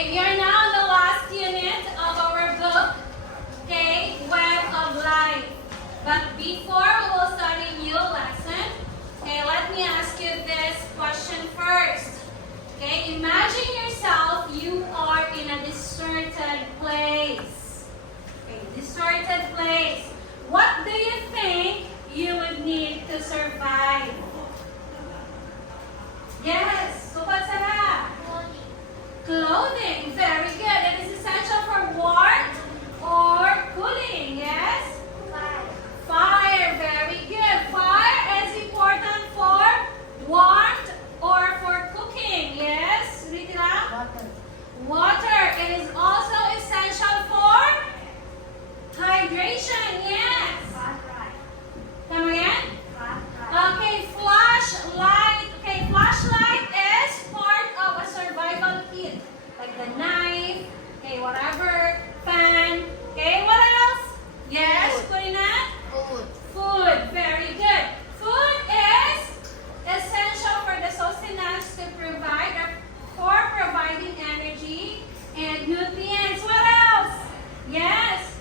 Okay, we are now on the last unit of our book, okay, Web of Life. But before we will start a new lesson, okay, let me ask you this question first. Okay, imagine yourself, you are in a deserted place. Okay, deserted place. What do you think you would need to survive? Yes, supat sana. Clothing, very good. It is essential for warmth or cooling, yes? Fire, very good. Fire is important for warmth or for cooking, yes? Read it out. Water, it is also essential for hydration, yes? Come again? Okay, flashlight. Okay, flashlight is part of a survival kit. Like the knife, okay, whatever, fan. Okay, what else? Yes, Kulina? Food, very good. Food is essential for the sustenance to provide or for providing energy and nutrients. What else? Yes?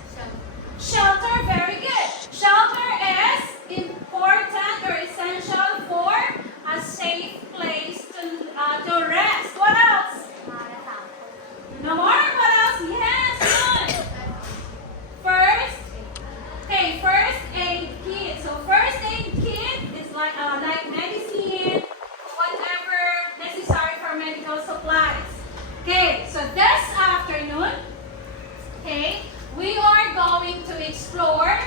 Shelter, very good. Shelter is important or essential for a safe place to rest. What else? No more? What else? Yes, good. First aid kit. So first aid kit is like medicine, whatever necessary for medical supplies. Okay, so this afternoon, okay, we are going to explore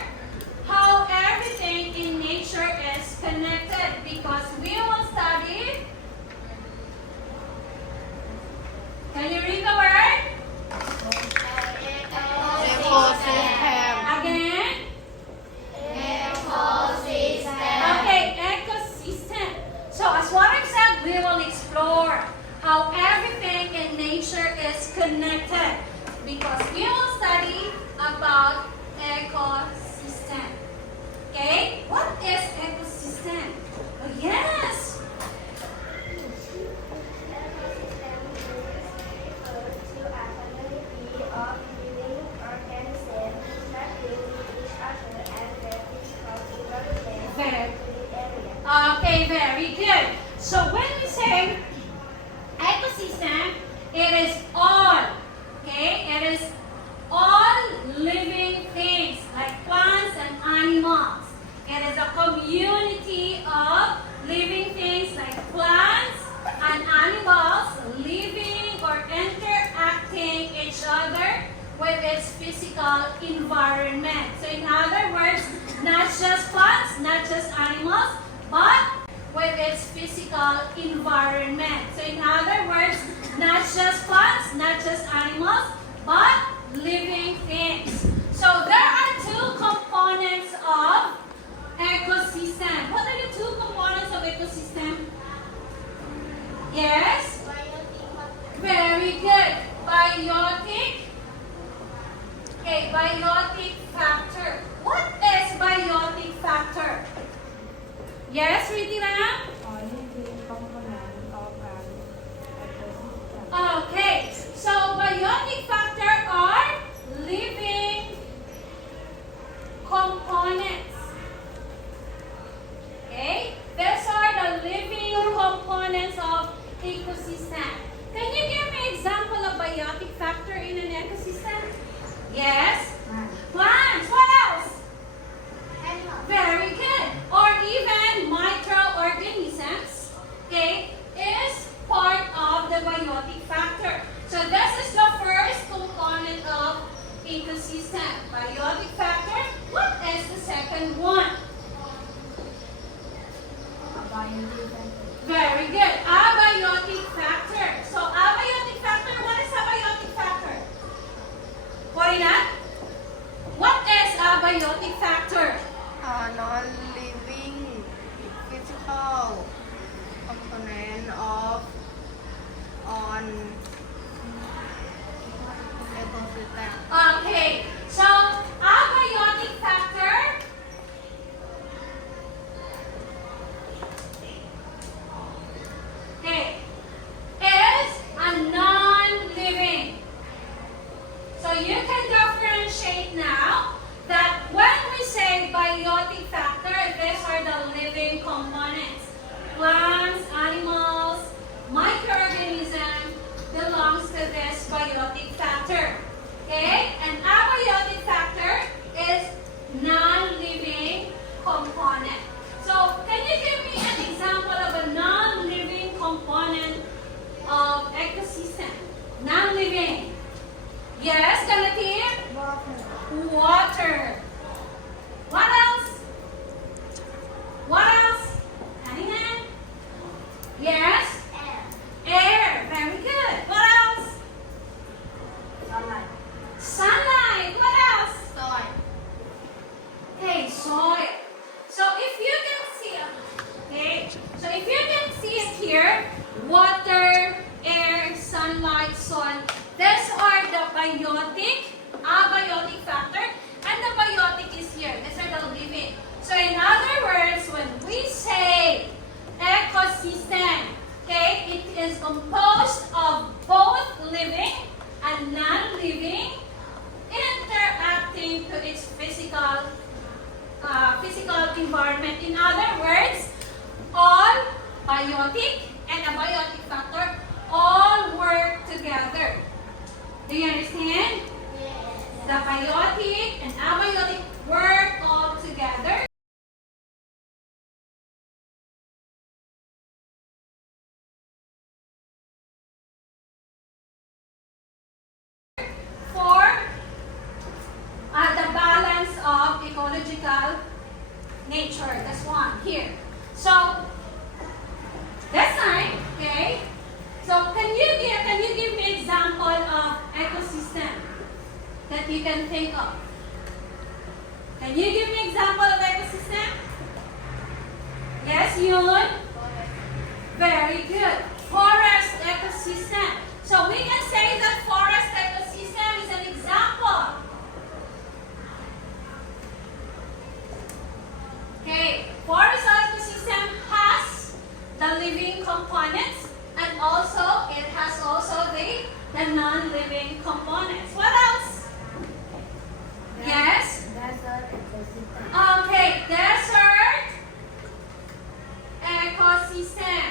how everything in nature is connected because we will study. Can you read the word? Again? Okay, ecosystem. So as what I said, we will explore how everything in nature is connected because we will study about ecosystem. Okay? What is ecosystem? Oh, yes. Okay, very good. So when we say ecosystem, it is all, okay? It is all living things like plants and animals. It is a community of living things like plants and animals living or interacting each other with its physical environment. So in other words, not just plants, not just animals, but with its physical environment. So in other words, not just plants, not just animals, but living things. So there are two components of ecosystem. What are the two components of ecosystem? Yes? Very good. Biotic. Okay, biotic factor. What is biotic factor? Yes, Ritina? Okay, so biotic factor are living components. Okay, these are the living components of ecosystem. Can you give me example of biotic factor in an ecosystem? Yes? Plants. What else? Very good. Or even microorganisms. ecosystem? Non-living. Yes, Galatir? Water. What else? What else? Anything? Yes? Air. Very good. What else? Sunlight. What else? Okay, soil. So if you can see, okay, so if you can see it here, water, air, sunlight, soil, these are the biotic, abiotic factor, and the biotic is here. These are the living. So in other words, when we say ecosystem, okay, it is composed of both living and non-living interacting to its physical environment. In other words, all biotic and abiotic factor all work together. Do you understand? Yes. The biotic and abiotic work all together. For the balance of ecological nature. That's one here. So that's time, okay? So can you give me example of ecosystem that you can think of? Can you give me example of ecosystem? Yes, Yun? Very good. Forest ecosystem. So we can say that forest ecosystem is an example. Okay, forest ecosystem has the living components and also it has also the non-living components. What else? Yes? Desert ecosystem. Okay, desert ecosystem.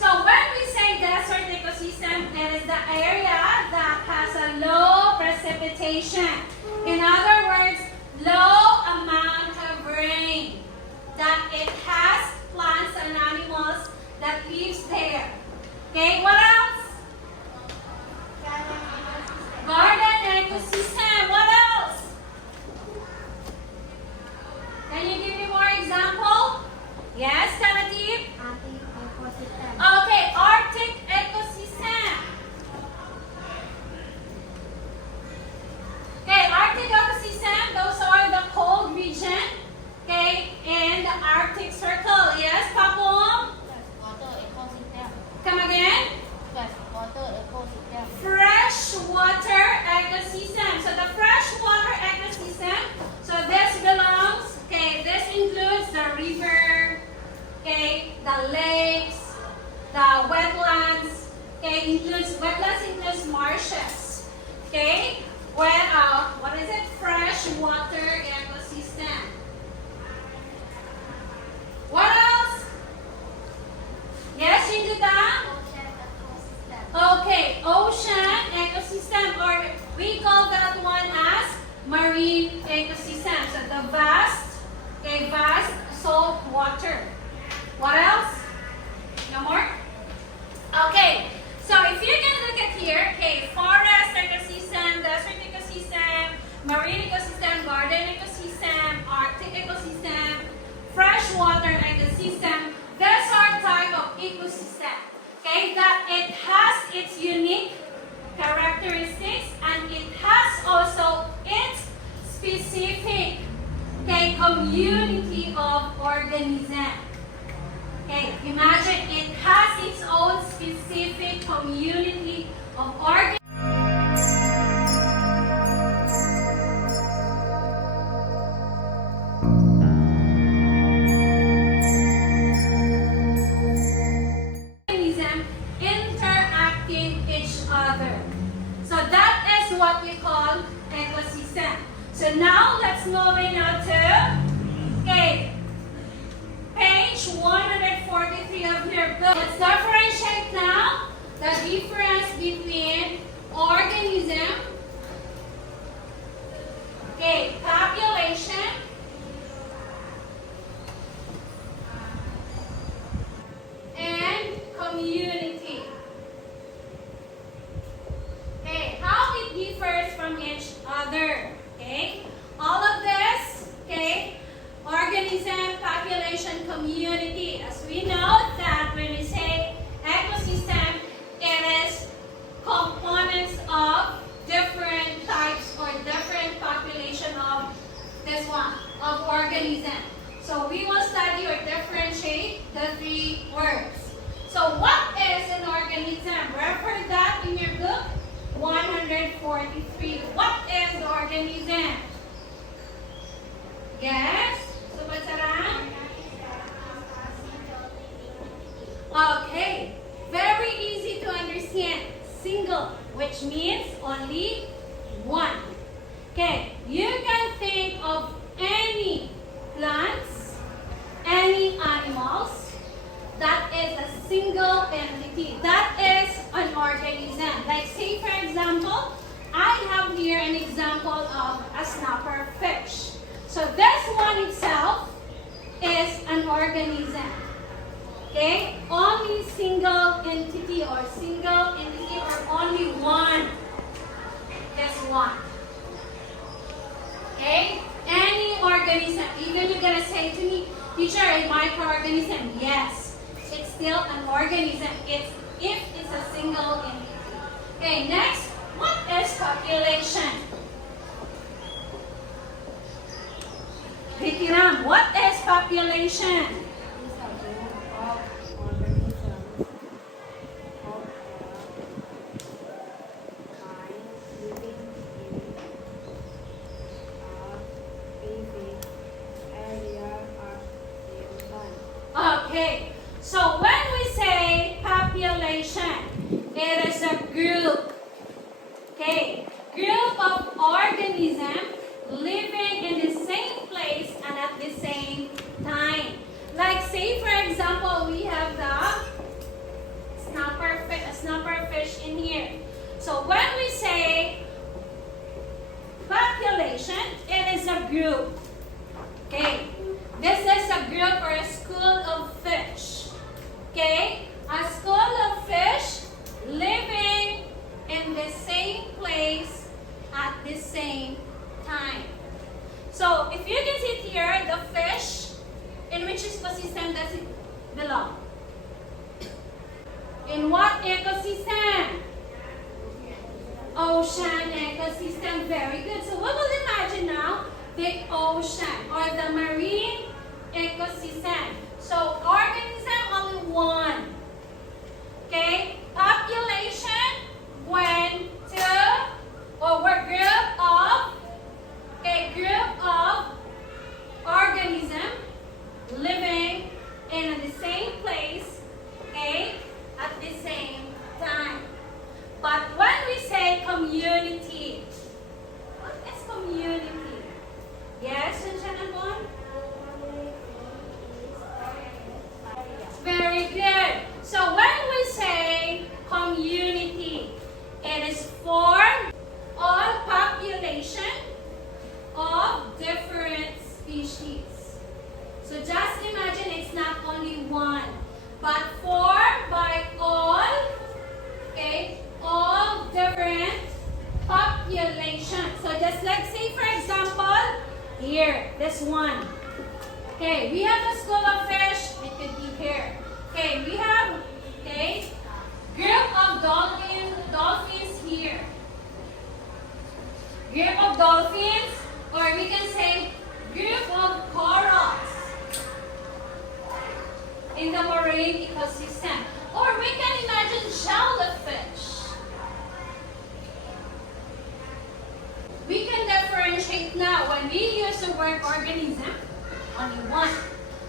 So when we say desert ecosystem, it is the area that has a low precipitation. In other words, low amount of rain. That it has plants and animals that lives there. Okay, what else? Garden ecosystem. What else? Can you give me more example? Yes, Kanadeep? Arctic ecosystem. Okay, Arctic ecosystem. Okay, Arctic ecosystem, those are the cold region, okay, in the Arctic Circle. Yes, Papong? Water ecosystem. Come again? Water ecosystem. Freshwater ecosystem. So the freshwater ecosystem, so this belongs, okay, this includes the river, okay, the lakes, the wetlands, okay, wetlands includes marshes, okay, what is it? Freshwater ecosystem. What else? Yes, Shinduta? Ocean ecosystem. Okay, ocean ecosystem, or we call that one as marine ecosystem. So the vast salt water. What else? No more? Okay, so if you can look at here, okay, forest ecosystem, desert ecosystem, marine ecosystem, garden ecosystem, Arctic ecosystem, freshwater ecosystem, these are type of ecosystem, okay, that it has its unique characteristics and it has also its specific, okay, community of organism. Okay, imagine it has its own specific community of organisms. Interacting each other. So that is what we call ecosystem. So now let's move in now to, okay, page 143 of your book. Let's differentiate now the difference between organism, okay, population, and community. which means only one. Okay, you can think of any plants, any animals that is a single entity. That is an organism. Like say for example, I have here an example of a snapper fish. So this one itself is an organism. Okay? Only single entity or only one. This one. Okay? Any organism. Even you're gonna say to me, teacher, a microorganism. Yes. It's still an organism. If it's a single entity. Okay, next, what is population? Vikiram, what is population? These are group of organisms of kind living in a basic area at same time. Okay, so when we say population, it is a group. Okay, group of organisms living in the same place and at the same time. Like say for example, we have the snapper fish in here. So when we say population, it is a group. Okay, this is a group or a school of fish. Okay, a school of fish living in the same place at the same time. So if you can see here, the fish, in which ecosystem does it belong? In what ecosystem? Ocean ecosystem. Very good. So we will imagine now the ocean or the marine ecosystem. So organism only one. Okay? Population when two or group of organism living in the same place, okay, at the same time. But when we say community, what is community? Yes, Sanjanabon? Very good. So when we say community, it is formed all population of different species. So just imagine it's not only one, but formed by all, okay, all different populations. So just like say for example, here, this one. Okay, we have a school of fish, it could be here. Okay, we have, okay, group of dolphins here. Group of dolphins, or we can say group of corals in the marine ecosystem. Or we can imagine jellyfish. We can differentiate now when we use the word organism, only one.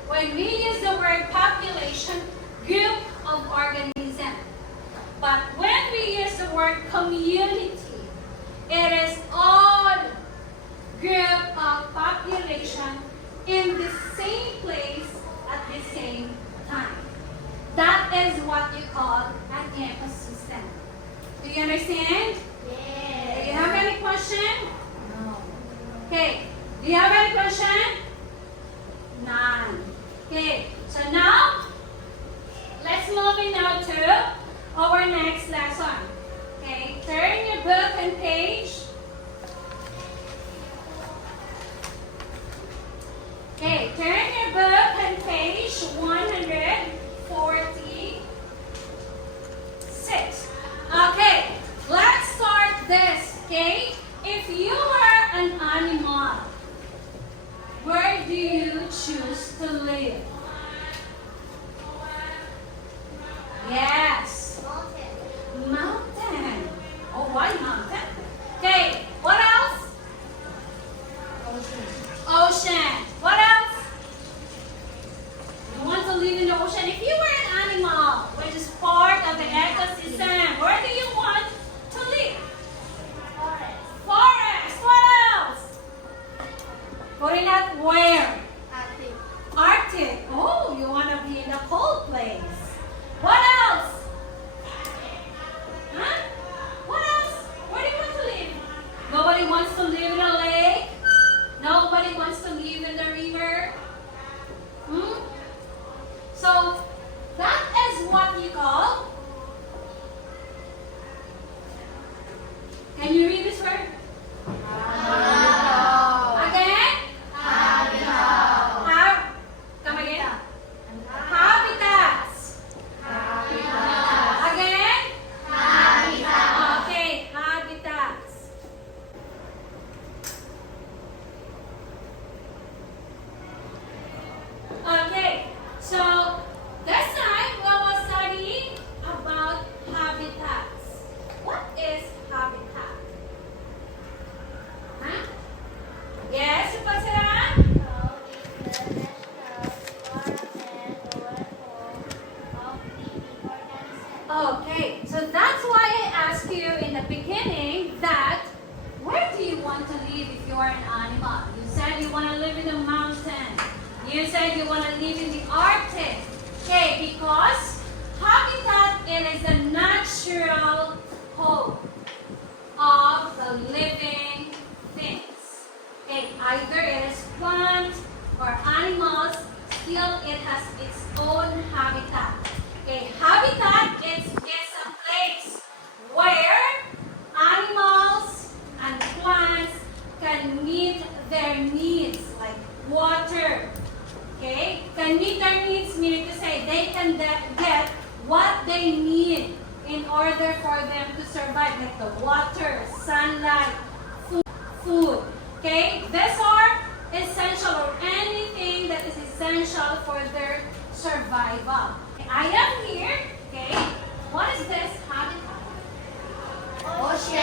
When we use the word population, group of organism. But when we use the word community, it is all group of population in the same place at the same time. That is what you call an ecosystem. Do you understand? Yes. Do you have any question? No. Okay. Do you have any question? None. Okay. So now, let's move in now to our next lesson. Okay. Turn your book and page. Okay. Turn your book and page 146. Okay. Let's start this. Okay. If you were an animal, where do you choose to live? Yes. Mountain. Mountain. Oh, why mountain? Okay. What else? Ocean. Ocean. What else? You want to live in the ocean. If you were an animal, which is part of the ecosystem, where do you want to live? Okay, so that's why I asked you in the beginning that where do you want to live if you are an animal? You said you want to live in the mountain. You said you want to live in the Arctic. Okay, because habitat it is the natural home of the living things. Okay, either it is plants or animals, still it has its own habitat. Okay, habitat is a place where animals and plants can meet their needs, like water. Okay, can meet their needs meaning to say they can get what they need in order for them to survive, like the water, sunlight, food. Okay, these are essential or anything that is essential for their survival. I am here. Okay, what is this habitat? Ocean.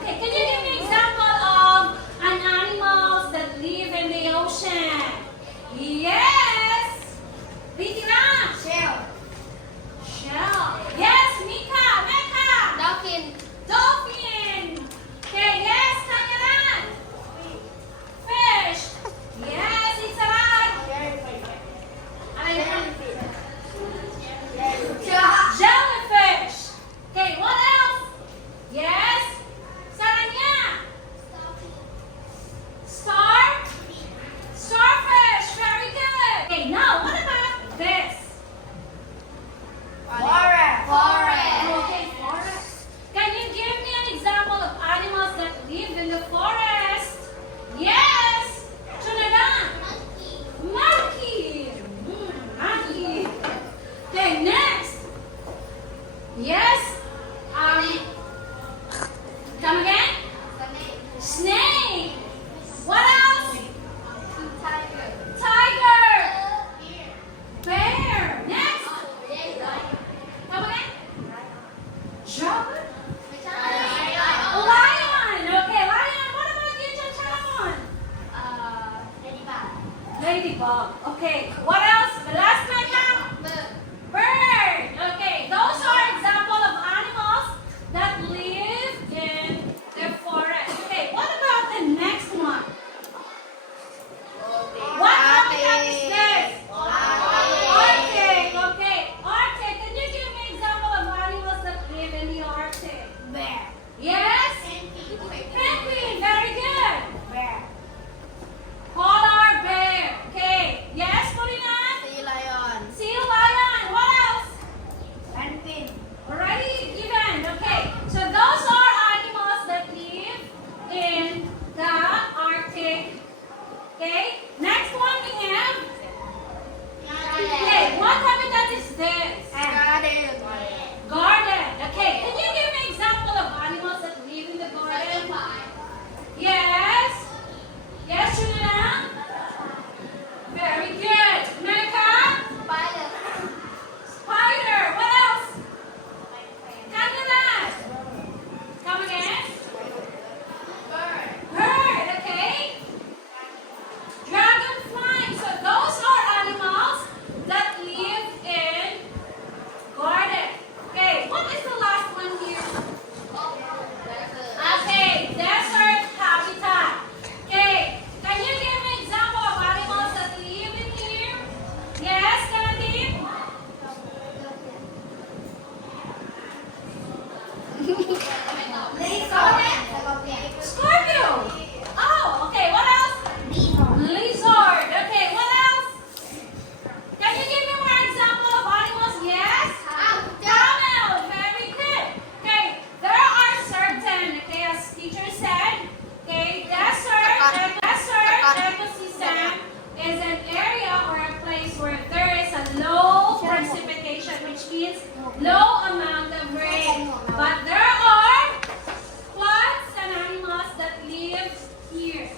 Okay, can you give me an example of an animals that live in the ocean? Yes. Vitina. Shell. Shell. Yes, Mika. Mecca. Dolphin. Dolphin. Okay, yes, Tanyalan. Fish. Yes, Isaran. Jellyfish. Okay, what else? Yes. Saranya. Starfish. Very good. Okay, now what about this? Forest. Okay, forest. Can you give me an example of animals that live in the forest? Yes. Chunadan. Monkey. Monkey. Okay, next. Yes. Come again. Snake. What else? Tiger. Bear. Next. Come again. Dragon. Lion. Okay, lion. What about you, Chachamon? Ladybug. Okay. What else? The last one now. Bird. Okay. Those are examples of animals that live in the forest. Okay. What about the next one? What habitat is this? Arctic. Okay. Arctic. Can you give me an example of animals that live in the Arctic? Bear. Yes. Penguin. Very good. Bear. Polar bear. Okay. Yes, Corina? Sea lion. Sea lion. What else? Penguin. Already given. Okay. So those are animals that live in the Arctic. Okay. Next one we have. Okay. What habitat is this? Garden. Garden. Okay. Can you give me an example of animals that live in the garden? Yes. Yes, Junina? Very good. Mecca? Spider. What else? Canada. Come again? Bird. Okay. Dragonfly. So those are animals that live in garden. Okay. What is the last one here? Okay. Desert habitat. Okay. Can you give me an example of animals that live in here? Yes, Kennedy? Scorpio. Oh, okay. What else? Lizard. Okay. What else? Can you give me more example of animals? Yes? Camel. Very good. Okay. There are certain, okay, as teacher said, okay, desert ecosystem is an area or a place where there is a low precipitation, which means low amount of rain. But there are plants and animals that live here.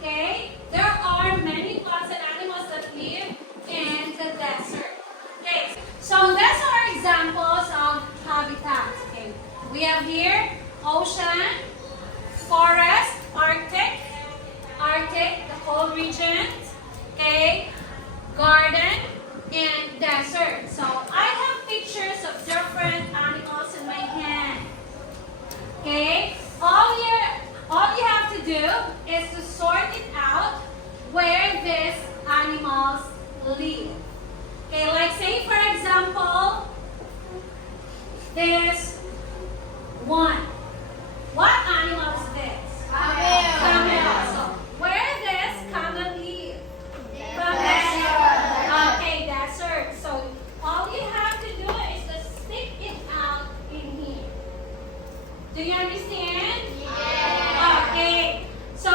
Okay? There are many plants and animals that live in the desert. Okay? So those are examples of habitats. Okay? We have here ocean, forest, Arctic, the whole region. Okay? Garden, and desert. So I have pictures of different animals in my hand. Okay? All you have to do is to sort it out where these animals live. Okay, like say for example, there's one. What animal is this? Camel. So where does camel live? Okay, desert. So all you have to do is to stick it out in here. Do you understand? Yeah. Okay. So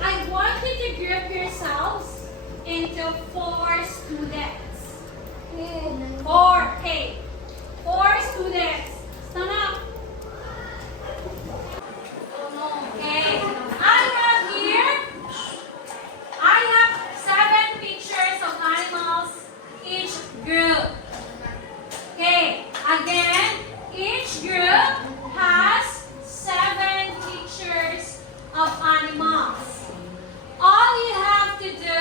I want you to group yourselves into 4 students. 4. Okay. 4 students. Stand up. Okay. I have 7 pictures of animals each group. Okay. Again, each group has 7 pictures of animals. All you have to do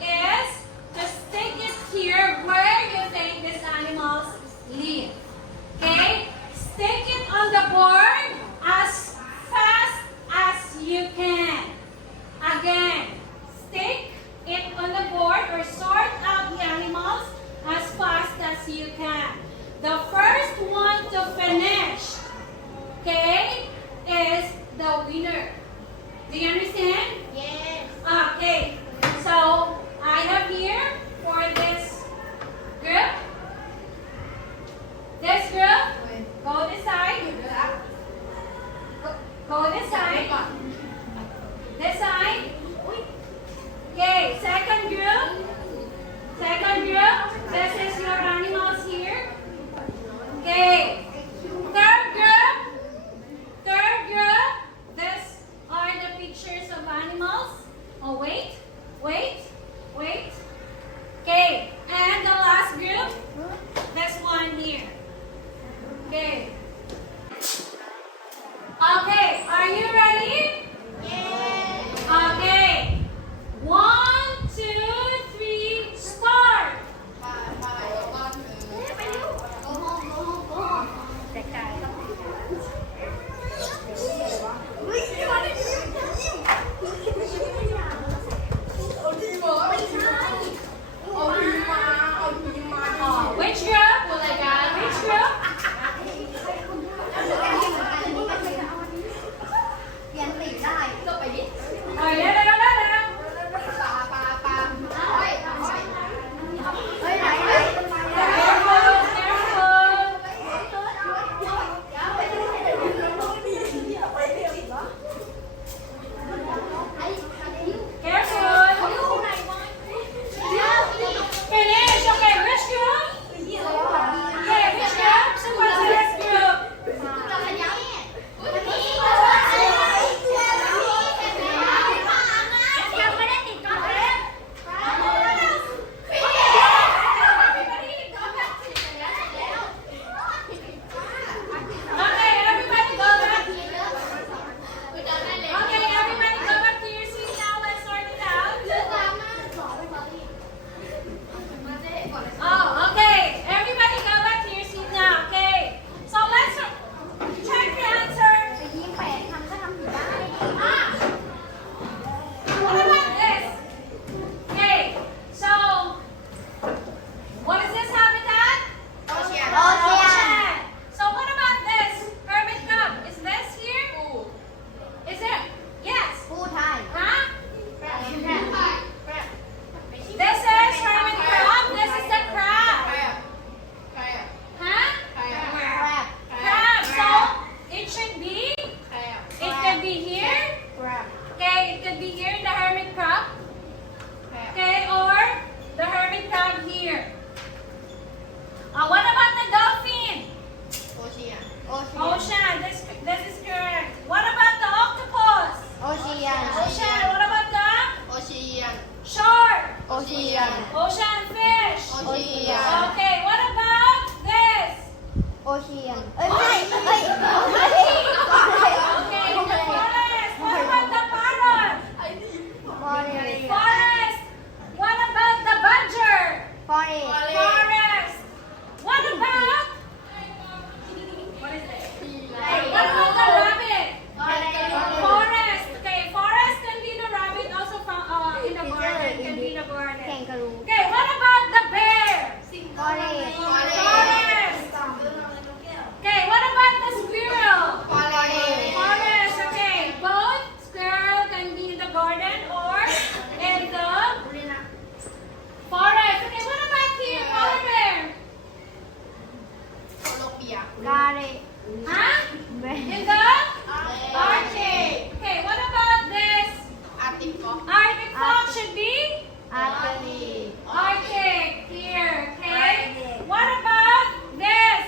is to stick it here where you think these animals live. Okay? Stick it on the board as fast as you can. Again, stick it on the board or sort out the animals as fast as you can. The first one to finish, okay, is the winner. Do you understand? Yes. Okay, so I have here for this group. This group, go this side. Go this side. This side. Okay, second group. Second group, this is your animals here. Okay, third group. Third group, these are the pictures of animals. Oh, wait. Okay, and the last group, this one here. Okay. Okay, are you ready? Yes. Okay. 1, 2, 3, start. Which group? Which group? Rồi, đây. Finish. Okay, which group? Okay, which group? Someone say this group. Okay, everybody go back. Okay, everybody go back to your seat now. Let's sort it out. Oh, okay. Everybody go back to your seat now. Okay. So let's check the answer. What about this? Okay. So, what is this habitat? Ocean. So what about this? Hermit crab. Is this here? Is it? Yes. Huh? This is hermit crab. This is the crab. Huh? Crab. So it should be. It could be here. Okay. It could be here, the hermit crab. Okay. Or the hermit crab here. What about the dolphin? Ocean. This is correct. What about the octopus? Ocean. What about the shark? Ocean fish. Okay. What about this? Okay. The forest. What about the parrot? Forest. What about the badger? Huh? In the Arctic. Okay, what about this? Arctic fox should be Arctic here. Okay. What about this?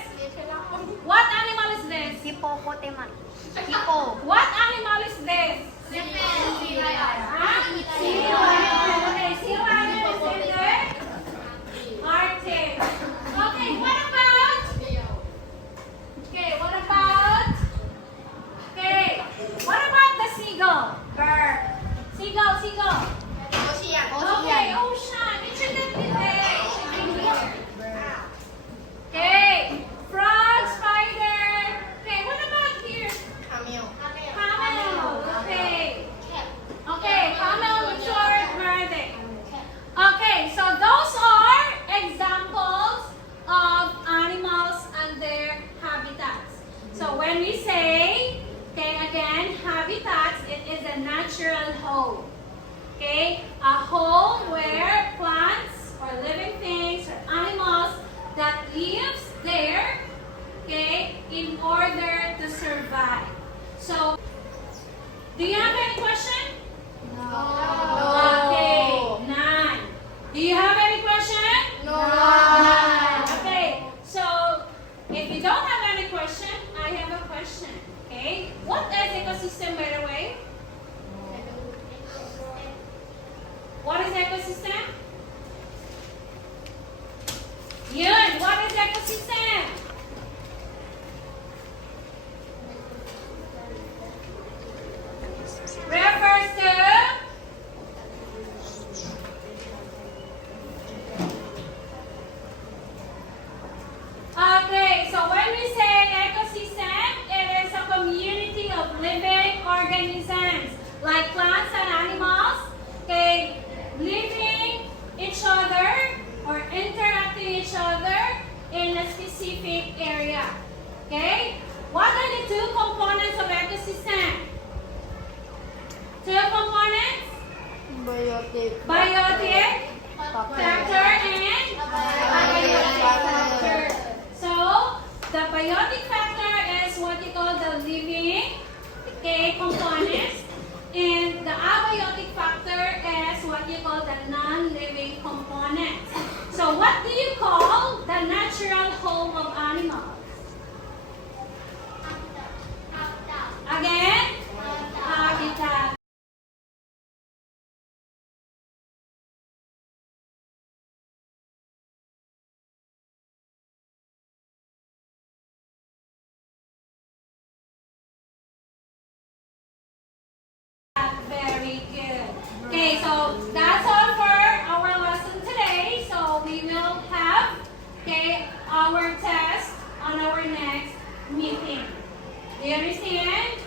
What animal is this? Hippopotamus. Hippo. What animal is this? Huh? Sea lion. Okay, sea lion is in the Arctic. Okay, what about? Okay, what about? Okay, what about the seagull? Bird. Seagull. Ocean. Okay, ocean. It shouldn't be there. It should be here. Okay, frog, spider. Okay, what about here? Camel. Camel. Okay. Okay, camel, which word? Where are they? Okay, so those are examples of animals and their habitats. So when we say, okay, again, habitats, it is a natural home. Okay, a home where plants or living things or animals that lives there, okay, in order to survive. So, do you have any question? Okay, none. Do you have any question? None. Okay, so if you don't have any question, I have a question. Okay, what is ecosystem, by the way? What is ecosystem? Yun, what is ecosystem? Refers to okay, so when we say ecosystem, it is a community of living organisms like plants and animals, okay, living each other or interacting each other in a specific area. Okay? What are the two components of ecosystem? Two components? Biotic factor and abiotic factor. So, the biotic factor is what you call the living, okay, components. And the abiotic factor is what you call the non-living components. So what do you call the natural home of animals? Again? Habitat. Very good. Okay, so that's all for our lesson today. So we will have, okay, our test on our next meeting. Do you understand?